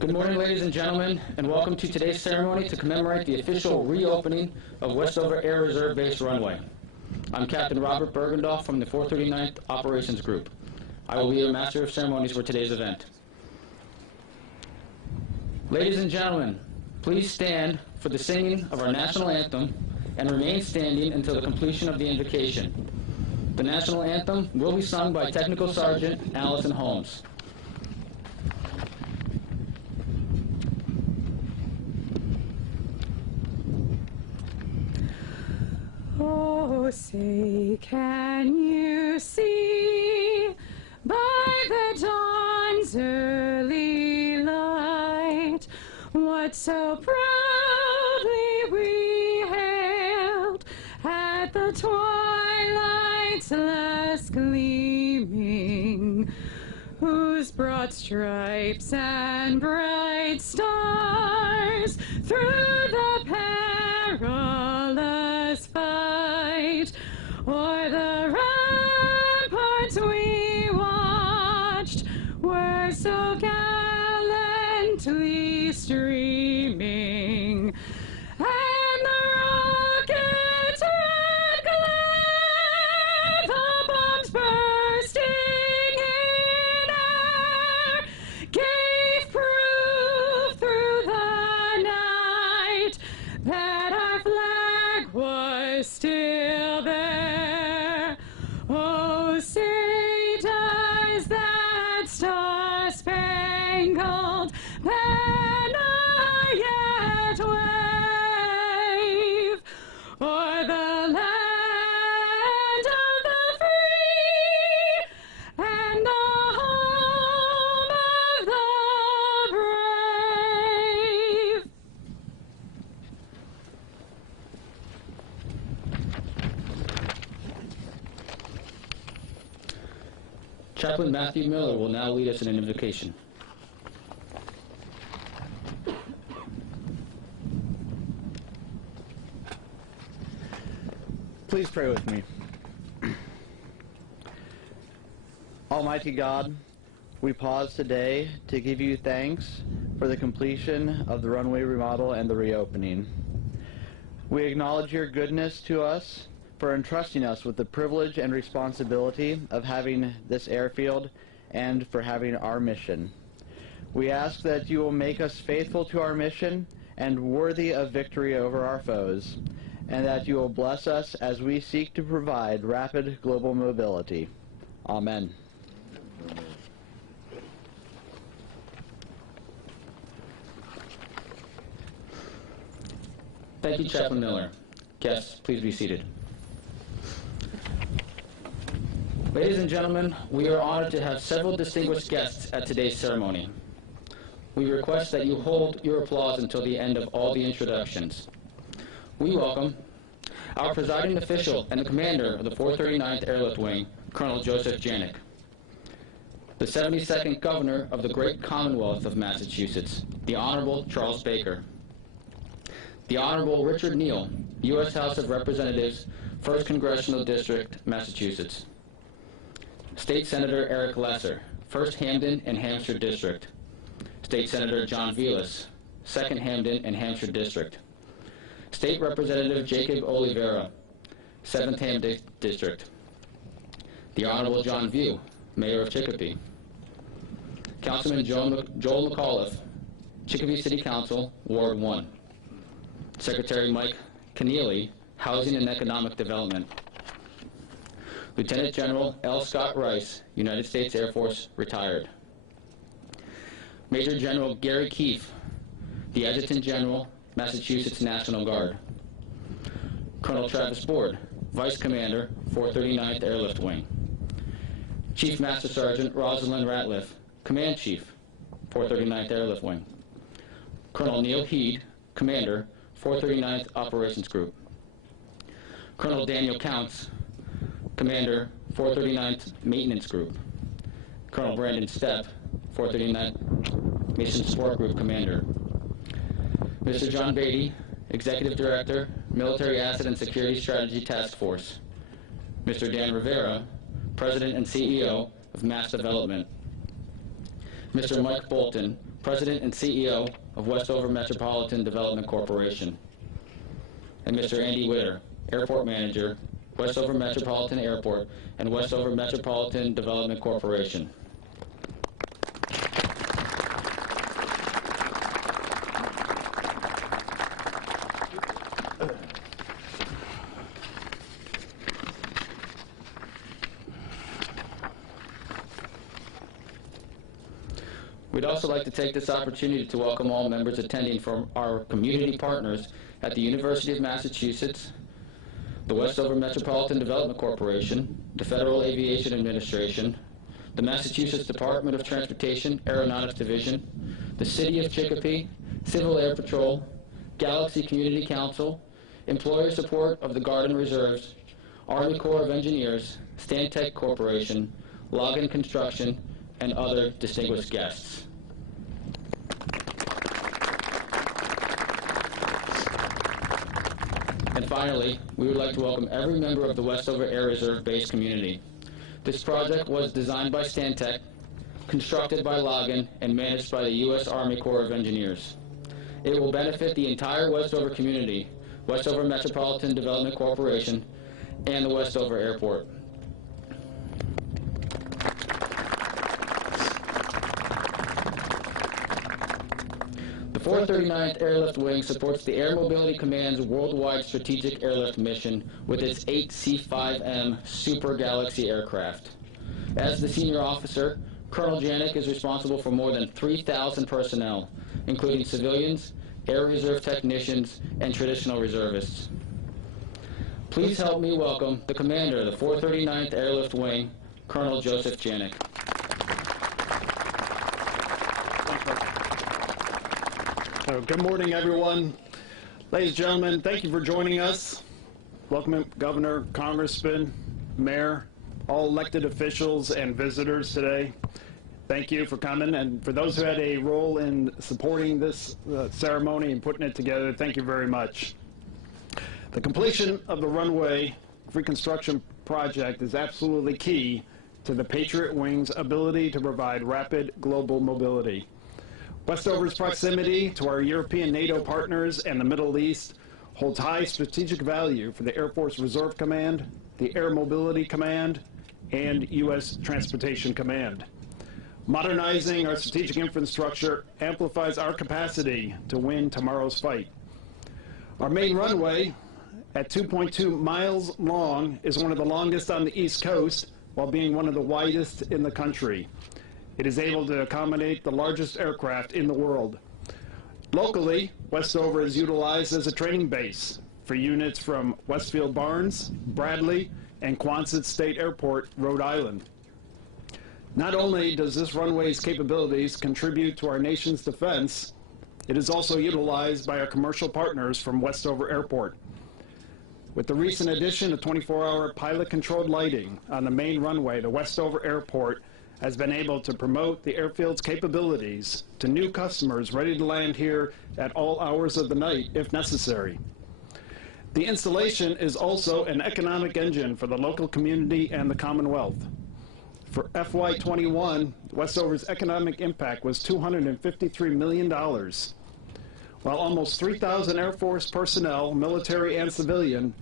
Good morning, ladies and gentlemen, and welcome to today's ceremony to commemorate the official reopening of Westover Air Reserve Base Runway. I'm Captain Robert Bergendahl from the 439th Operations Group. I will be your Master of Ceremonies for today's event. Ladies and gentlemen, please stand for the singing of our national anthem and remain standing until the completion of the invocation. The national anthem will be sung by Technical Sergeant Allison Holmes. Oh, say, can you see by the dawn's early light what so proudly we hailed at the twilight's last gleaming, whose broad stripes and bright stars through the perilous fight o'er the ramparts we watched were so gallantly streaming, and the rockets red glare, the bombs bursting in air, gave proof through the night that our flag was still there. Oh, say does that star-spangled banner yet wave o'er the land of the free and the home of the brave? Chaplain Matthew Miller will now lead us in an invocation. Please pray with me. Almighty God, we pause today to give you thanks for the completion of the runway remodel and the reopening. We acknowledge your goodness to us for entrusting us with the privilege and responsibility of having this airfield and for having our mission. We ask that you will make us faithful to our mission and worthy of victory over our foes, and that you will bless us as we seek to provide rapid global mobility. Amen. Thank you, Chaplain Miller. Guests, please be seated. Ladies and gentlemen, we are honored to have several distinguished guests at today's ceremony. We request that you hold your applause until the end of all the introductions. We welcome our presiding official and the commander of the 439th Airlift Wing, Colonel Joseph Janik, the 72nd Governor of the Great Commonwealth of Massachusetts, the Honorable Charles Baker, the Honorable Richard Neal, U.S. House of Representatives, 1st Congressional District, Massachusetts, State Senator Eric Lesser, 1st Hampden and Hampshire District, State Senator John Velas, 2nd Hampden and Hampshire District, State Representative Jacob Oliveira, 7th Hampden District, the Honorable John View, Mayor of CHICOPEE, Councilman Joel McAuliffe, CHICOPEE City Council, Ward 1, Secretary Mike Keneally, Housing and Economic Development, Lieutenant General L. Scott Rice, United States Air Force, retired, Major General Gary Keefe, the Adjutant General, Massachusetts National Guard, Colonel Travis Board, Vice Commander, 439th Airlift Wing, Chief Master Sergeant Rosalind Ratliff, Command Chief, 439th Airlift Wing, Colonel Neal Heed, Commander, 439th Operations Group, Colonel Daniel Counts, Commander, 439th Maintenance Group, Colonel Brandon Stepp, 439th Mission Support Group Commander, Mr. John Beatty, Executive Director, Military Asset and Security Strategy Task Force, Mr. Dan Rivera, President and CEO of Mass Development, Mr. Mike Bolton, President and CEO of Westover Metropolitan Development Corporation, and Mr. Andy Witter, Airport Manager, Westover Metropolitan Airport and Westover Metropolitan Development Corporation. We'd also like to take this opportunity to welcome all members attending from our community partners at the University of Massachusetts, the Westover Metropolitan Development Corporation, the Federal Aviation Administration, the Massachusetts Department of Transportation Aeronautics Division, the City of Chicopee, Civil Air Patrol, Galaxy Community Council, employer support of the Garden Reserves, Army Corps of Engineers, Stantec Corporation, Logan Construction, and other distinguished guests. And finally, we would like to welcome every member of the Westover Air Reserve Base community. This project was designed by Stantec, constructed by Logan, and managed by the U.S. Army Corps of Engineers. It will benefit the entire Westover community, Westover Metropolitan Development Corporation, and the Westover Airport. The 439th Airlift Wing supports the Air Mobility Command's worldwide strategic airlift mission with its 8 C-5M Super Galaxy aircraft. As the senior officer, Colonel Janik is responsible for more than 3,000 personnel, including civilians, Air Reserve technicians, and traditional reservists. Please help me welcome the commander of the 439th Airlift Wing, Colonel Joseph Janik. Good morning, everyone. Ladies and gentlemen, thank you for joining us. Welcome, Governor, Congressman, Mayor, all elected officials and visitors today. Thank you for coming, and for those who had a role in supporting this ceremony and putting it together, thank you very much. The completion of the Runway Reconstruction project is absolutely key to the Patriot Wing's ability to provide rapid global mobility. Westover's proximity to our European NATO partners and the Middle East holds high strategic value for the Air Force Reserve Command, the Air Mobility Command, and U.S. Transportation Command. Modernizing our strategic infrastructure amplifies our capacity to win tomorrow's fight. Our main runway, at 2.2 miles long, is one of the longest on the East Coast, while being one of the widest in the country. It is able to accommodate the largest aircraft in the world. Locally, Westover is utilized as a training base for units from Westfield Barnes, Bradley, and Quonset State Airport, Rhode Island. Not only does this runway's capabilities contribute to our nation's defense, it is also utilized by our commercial partners from Westover Airport. With the recent addition of 24-hour pilot-controlled lighting on the main runway, the Westover Airport has been able to promote the airfield's capabilities to new customers ready to land here at all hours of the night if necessary. The installation is also an economic engine for the local community and the Commonwealth. For FY21, Westover's economic impact was $253 million, while almost 3,000 Air Force personnel, military and civilian,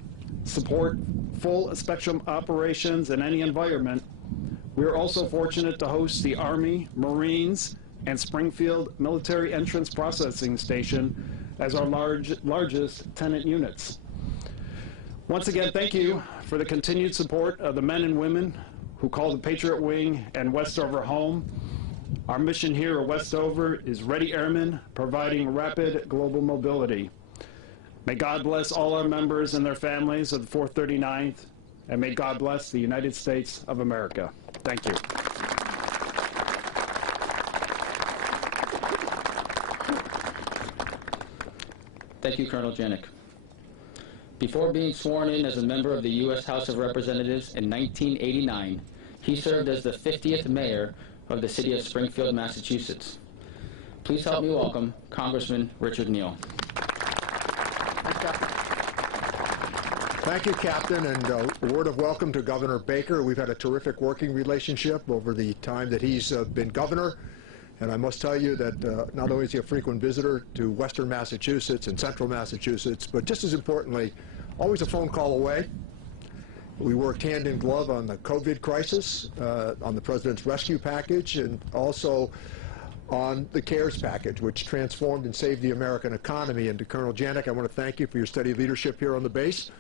support full spectrum operations in any environment. We are also fortunate to host the Army, Marines, and Springfield Military Entrance Processing Station as our largest tenant units. Once again, thank you for the continued support of the men and women who call the Patriot Wing and Westover home. Our mission here at Westover is Ready Airmen, providing rapid global mobility. May God bless all our members and their families of the 439th, and may God bless the United States of America. Thank you. Thank you, Colonel Janik. Before being sworn in as a member of the U.S. House of Representatives in 1989, he served as the 50th mayor of the city of Springfield, Massachusetts. Please help me welcome Congressman Richard Neal. Thank you, Captain, and a word of welcome to Governor Baker. We've had a terrific working relationship over the time that he's been governor, And I must tell you that not only is he a frequent visitor to Western Massachusetts and Central Massachusetts, but just as importantly, always a phone call away. We worked hand in glove on the COVID crisis, on the President's rescue package, and also on the CARES package, which transformed and saved the American economy. And to Colonel Janik, I want to thank you for your steady leadership here on the base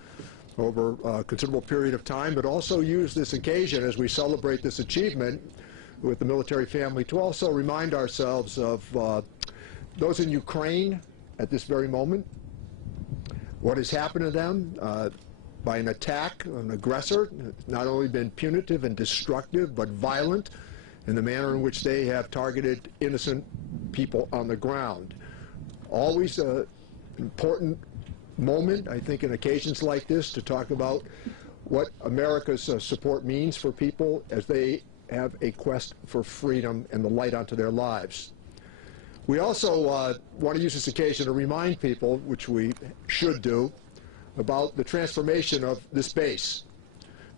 over a considerable period of time, but also use this occasion as we celebrate this achievement with the military family to also remind ourselves of those in Ukraine at this very moment, what has happened to them by an attack, an aggressor. It's not only been punitive and destructive, but violent in the manner in which they have targeted innocent people on the ground. Always an important moment, I think, in occasions like this to talk about what America's support means for people as they have a quest for freedom and the light onto their lives. We also want to use this occasion to remind people, which we should do, about the transformation of this base.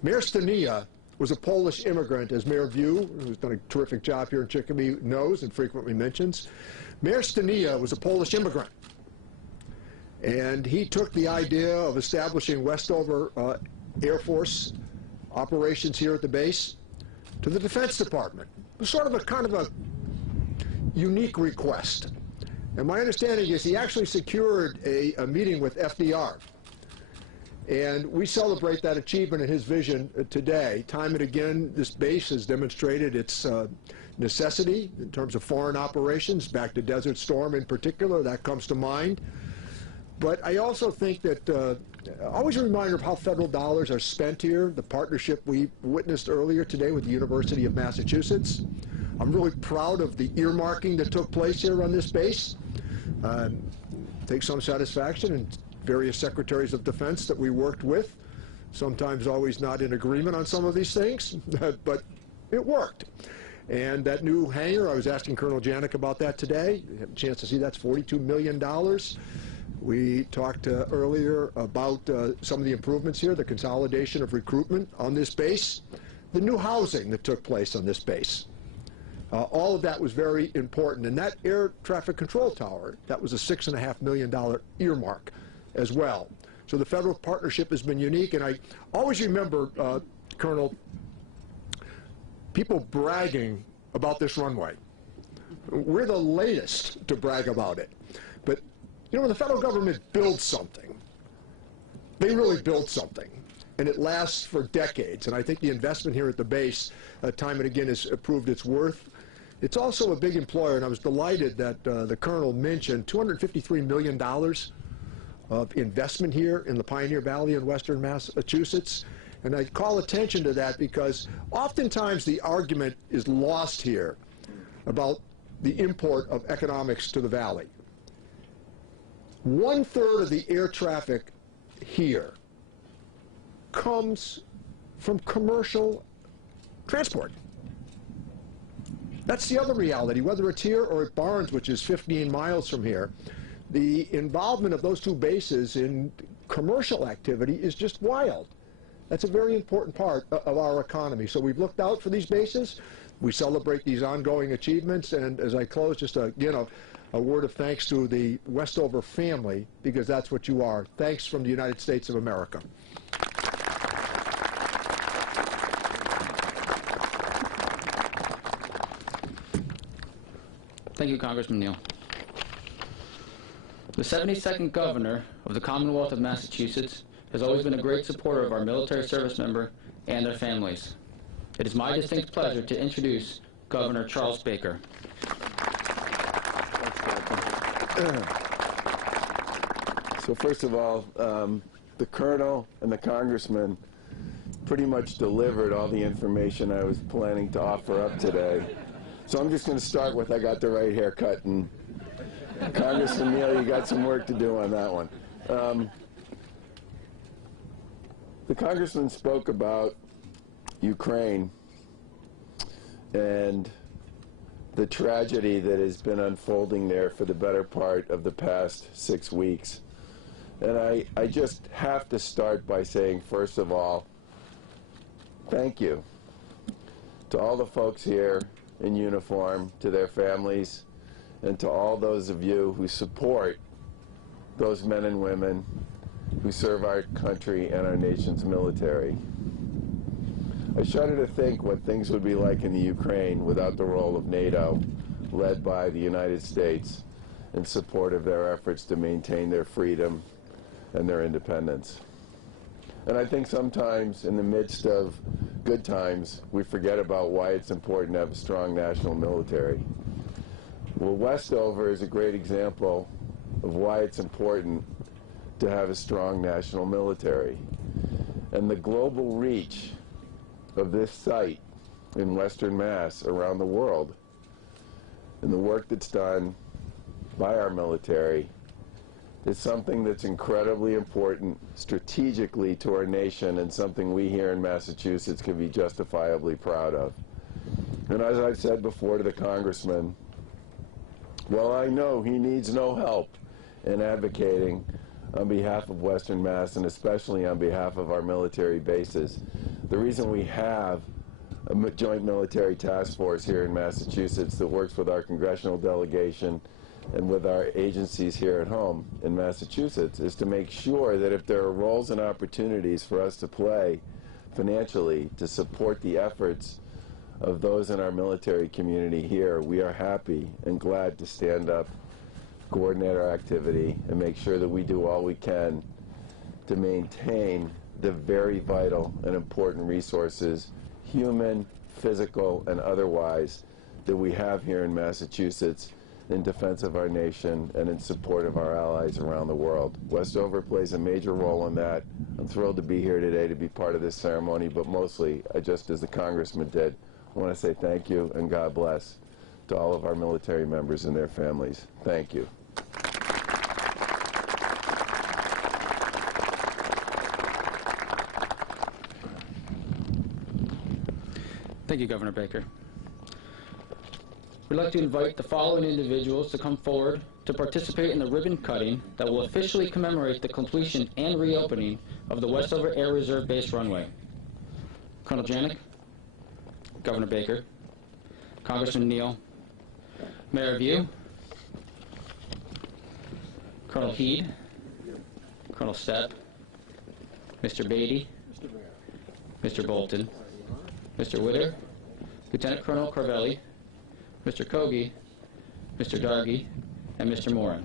Mayor Stania was a Polish immigrant, as Mayor View, who's done a terrific job here in Chicopee, knows and frequently mentions. Mayor Stania was a Polish immigrant, and he took the idea of establishing Westover Air Force operations here at the base to the Defense Department. It was sort of a kind of a unique request. And my understanding is he actually secured a meeting with FDR. And we celebrate that achievement and his vision today. Time and again, this base has demonstrated its necessity in terms of foreign operations, back to Desert Storm in particular, that comes to mind. But I also think that always a reminder of how federal dollars are spent here, the partnership we witnessed earlier today with the University of Massachusetts. I'm really proud of the earmarking that took place here on this base. Take some satisfaction in various secretaries of defense that we worked with, sometimes always not in agreement on some of these things, but it worked. And that new hangar, I was asking Colonel Janik about that today. You have a chance to see that's $42 million. We talked earlier about some of the improvements here, the consolidation of recruitment on this base, the new housing that took place on this base. All of that was very important. And that air traffic control tower, that was a $6.5 million earmark as well. So the federal partnership has been unique. And I always remember, Colonel, people bragging about this runway. We're the latest to brag about it. But you know, when the federal government builds something, they really build something, and it lasts for decades. And I think the investment here at the base, time and again, has proved its worth. It's also a big employer, and I was delighted that the Colonel mentioned $253 million of investment here in the Pioneer Valley in Western Massachusetts. And I call attention to that because oftentimes the argument is lost here about the import of economics to the valley. 1/3 of the air traffic here comes from commercial transport. That's the other reality, whether it's here or at Barnes, which is 15 miles from here. The involvement of those two bases in commercial activity is just wild. That's a very important part of our economy. So we've looked out for these bases. We celebrate these ongoing achievements. And as I close, just a word of thanks to the Westover family, because that's what you are. Thanks from the United States of America. Thank you, Congressman Neal. The 72nd Governor of the Commonwealth of Massachusetts has always been a great supporter of our military service member and their families. It is my distinct pleasure to introduce Governor Charles Baker. So first of all, the Colonel and the Congressman pretty much delivered all the information I was planning to offer up today. So I'm just going to start with I got the right haircut, and Congressman Neal, you got some work to do on that one. The Congressman spoke about Ukraine and the tragedy that has been unfolding there for the better part of the past 6 weeks. And I just have to start by saying, first of all, thank you to all the folks here in uniform, to their families, and to all those of you who support those men and women who serve our country and our nation's military. I shudder to think what things would be like in the Ukraine without the role of NATO, led by the United States, in support of their efforts to maintain their freedom and their independence. And I think sometimes in the midst of good times, we forget about why it's important to have a strong national military. Well, Westover is a great example of why it's important to have a strong national military. And the global reach of this site in Western Mass around the world, and the work that's done by our military, is something that's incredibly important strategically to our nation, and something we here in Massachusetts can be justifiably proud of. And as I've said before to the congressman, well, I know he needs no help in advocating on behalf of Western Mass, and especially on behalf of our military bases. The reason we have a joint military task force here in Massachusetts that works with our congressional delegation and with our agencies here at home in Massachusetts is to make sure that if there are roles and opportunities for us to play financially to support the efforts of those in our military community here, we are happy and glad to stand up, coordinate our activity, and make sure that we do all we can to maintain the very vital and important resources, human, physical, and otherwise, that we have here in Massachusetts in defense of our nation and in support of our allies around the world. Westover plays a major role in that. I'm thrilled to be here today to be part of this ceremony, but mostly, just as the congressman did, I want to say thank you and God bless to all of our military members and their families. Thank you. Thank you, Governor Baker. We'd like to invite the following individuals to come forward to participate in the ribbon cutting that will officially commemorate the completion and reopening of the Westover Air Reserve Base runway. Colonel Janik, Governor Baker, Congressman Neal, Mayor View, Colonel Heed, Colonel Stepp, Mr. Beatty, Mr. Bolton, Mr. Witter, Lieutenant Colonel Carvelli, Mr. Kogi, Mr. Dargy, and Mr. Moran.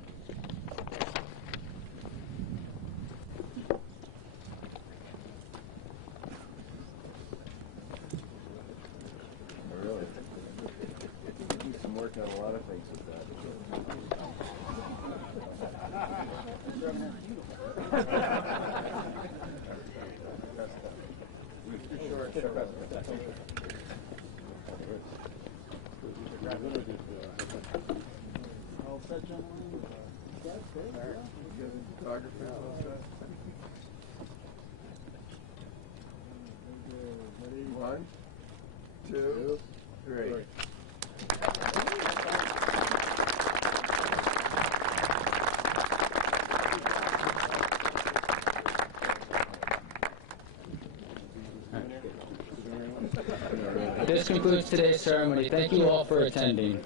Really? Do some work on a lot of things with that. All set, gentlemen? One, two, three. This concludes today's ceremony. Thank you all for attending.